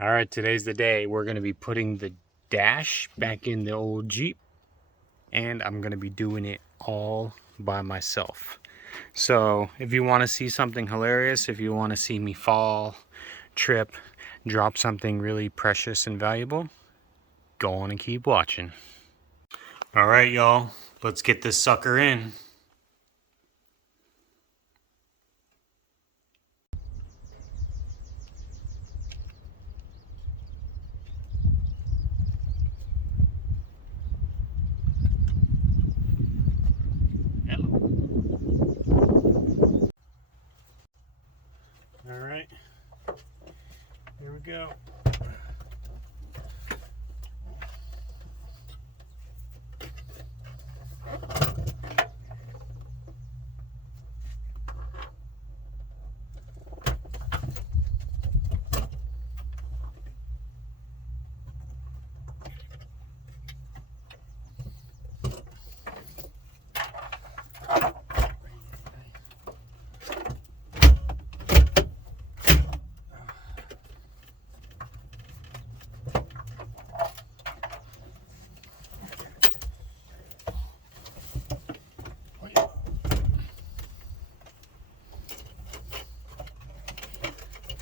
All right, today's the day. We're going to be putting the dash back in the old Jeep, and I'm going to be doing it all by myself. So if you want to see something hilarious, if you want to see me fall, trip, drop something really precious and valuable, go on and keep watching. All right, y'all, let's get this sucker in. All right, here we go.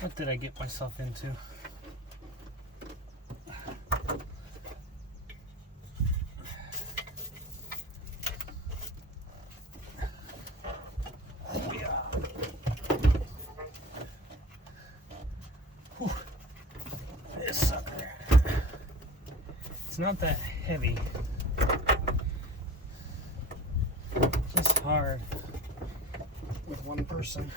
What did I get myself into? Whew. This sucker. It's not that heavy. Just hard with one person.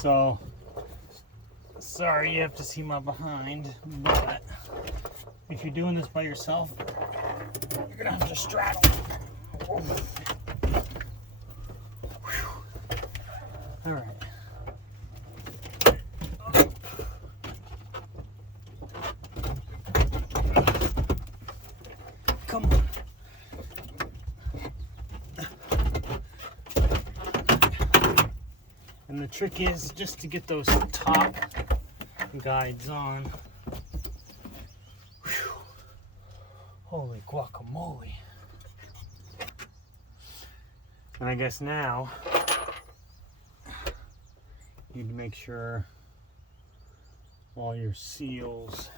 So, sorry you have to see my behind, but if you're doing this by yourself, you're gonna have to straddle. All right. Come on. And the trick is just to get those top guides on. Whew. Holy guacamole. And I guess now you need to make sure all your seals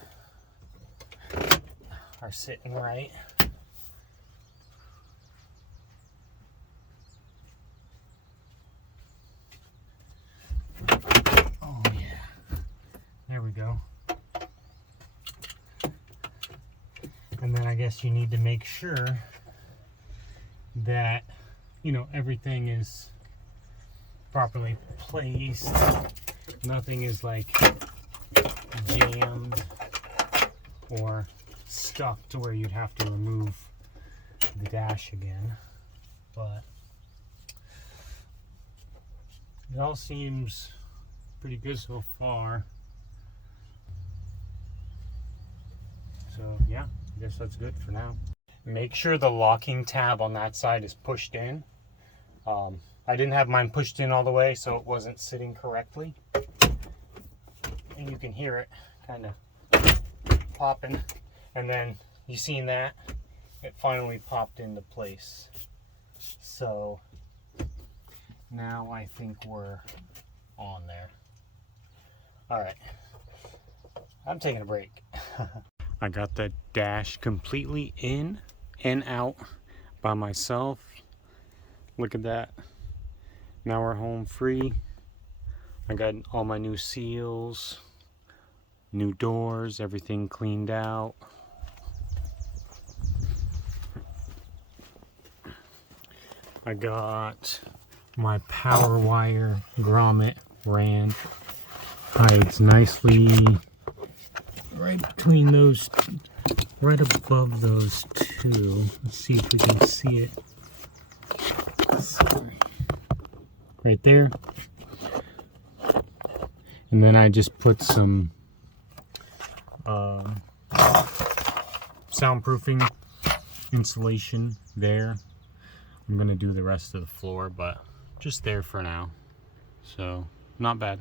are sitting right. There we go. And then I guess you need to make sure that, everything is properly placed. Nothing is like jammed or stuck to where you'd have to remove the dash again. But it all seems pretty good so far. So yeah, I guess that's good for now. Make sure the locking tab on that side is pushed in. I didn't have mine pushed in all the way, so it wasn't sitting correctly. And you can hear it kind of popping. And then you seen that? It finally popped into place. So now I think we're on there. All right, I'm taking a break. I got the dash completely in and out by myself. Look at that. Now we're home free. I got all my new seals, new doors, everything cleaned out. I got my power wire grommet ran. Hides nicely right between those, right above those two. Let's see if we can see it. Sorry. Right there. And then I just put some soundproofing insulation there. I'm gonna do the rest of the floor, but just there for now. So, not bad.